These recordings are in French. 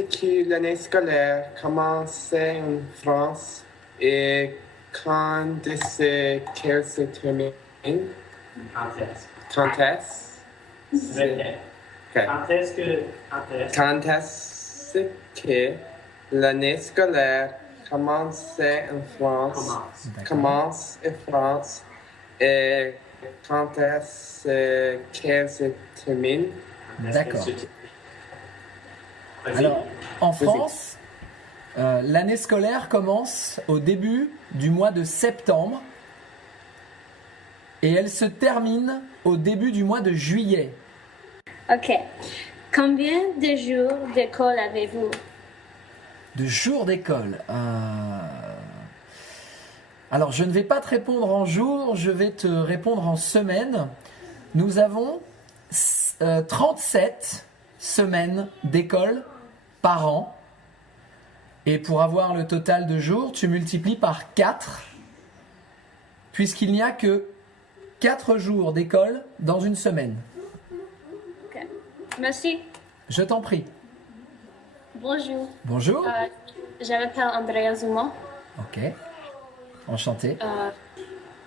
est-ce que l'année scolaire commence en France et quand est-ce qu'elle se termine? Quand est-ce? Répète. Ok. Quand est-ce que Quand est-ce que l'année scolaire commence en France? Commence en France et quand est-ce qu'elle se termine? D'accord. Vas-y. Alors, en France, l'année scolaire commence au début du mois de septembre et elle se termine au début du mois de juillet. Ok. Combien de jours d'école avez-vous? De jours d'école. Alors, je ne vais pas te répondre en jours, je vais te répondre en semaines. Nous avons 37 semaines d'école par an. Et pour avoir le total de jours, tu multiplies par 4, puisqu'il n'y a que 4 jours d'école dans une semaine. Ok. Merci. Je t'en prie. Bonjour. Bonjour. Je m'appelle Andrea Zuma. Ok. Enchanté.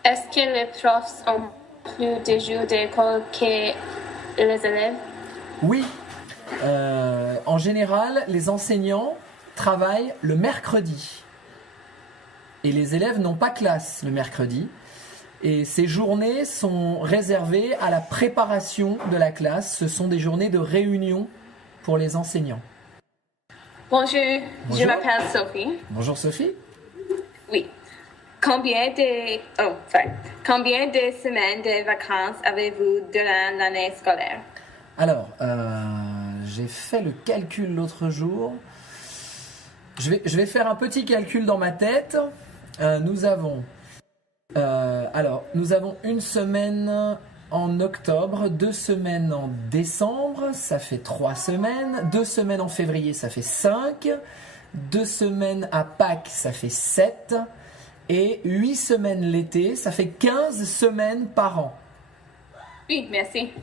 Est-ce que les profs ont plus de jours d'école que les élèves? Oui. En général, les enseignants travaillent le mercredi. Et les élèves n'ont pas classe le mercredi. Et ces journées sont réservées à la préparation de la classe. Ce sont des journées de réunion pour les enseignants. Bonjour. Bonjour. Je m'appelle Sophie. Bonjour Sophie. Oui. Combien de semaines de vacances avez-vous durant l'année scolaire? Alors, j'ai fait le calcul l'autre jour. Je vais faire un petit calcul dans ma tête. Nous avons une semaine en octobre, 2 semaines en décembre, ça fait 3 semaines, 2 semaines en février, ça fait 5, 2 semaines à Pâques, ça fait 7, et 8 semaines l'été, ça fait 15 semaines par an. Oui, merci.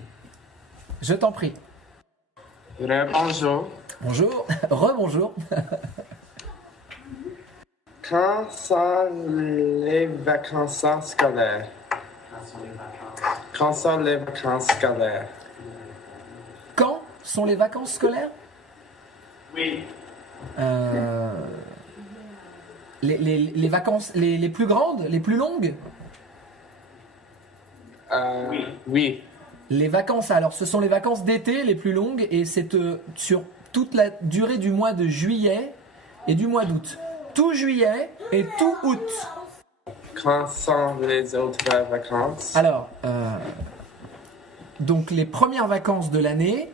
Je t'en prie. Bonjour. Bonjour, rebonjour. Quand sont les vacances scolaires? Quand sont les vacances scolaires? Quand sont les vacances scolaires? Oui. Les vacances les plus grandes, les plus longues? Oui. Oui. Les vacances, alors ce sont les vacances d'été les plus longues et c'est sur toute la durée du mois de juillet et du mois d'août. Tout juillet et tout août. Quand sont les autres vacances? Alors, donc les premières vacances de l'année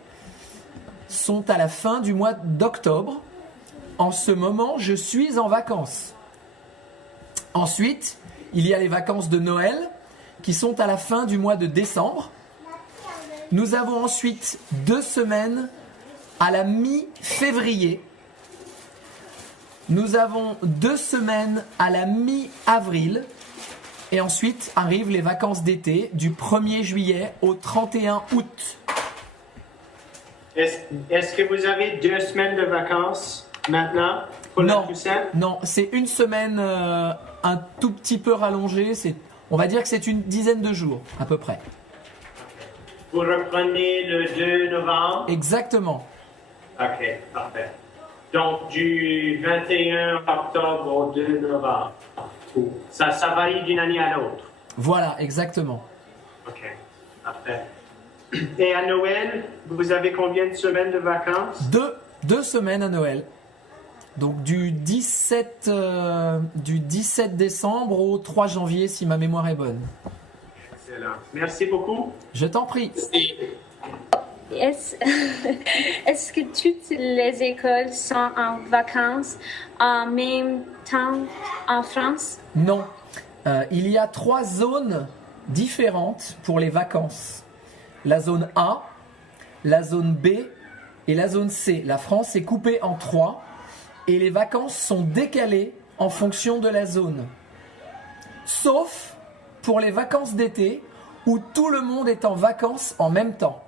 sont à la fin du mois d'octobre. En ce moment, je suis en vacances. Ensuite, il y a les vacances de Noël qui sont à la fin du mois de décembre. Nous avons ensuite 2 semaines à la mi-février. Nous avons 2 semaines à la mi-avril. Et ensuite arrivent les vacances d'été du 1er juillet au 31 août. Est-ce que vous avez 2 semaines de vacances maintenant pour la Toussaint? Non, c'est une semaine un tout petit peu rallongée. On va dire que c'est une dizaine de jours à peu près. Vous reprenez le 2 novembre? Exactement. Ok, parfait. Donc, du 21 octobre au 2 novembre. Ça varie d'une année à l'autre. Voilà, exactement. Ok, parfait. Et à Noël, vous avez combien de semaines de vacances? 2 semaines à Noël. Donc du 17 décembre au 3 janvier, si ma mémoire est bonne. Excellent. Merci beaucoup. Je t'en prie. Est-ce que toutes les écoles sont en vacances en même temps en France? Non. Il y a 3 zones différentes pour les vacances. La zone A, la zone B et la zone C. La France est coupée en 3 et les vacances sont décalées en fonction de la zone. Sauf pour les vacances d'été où tout le monde est en vacances en même temps.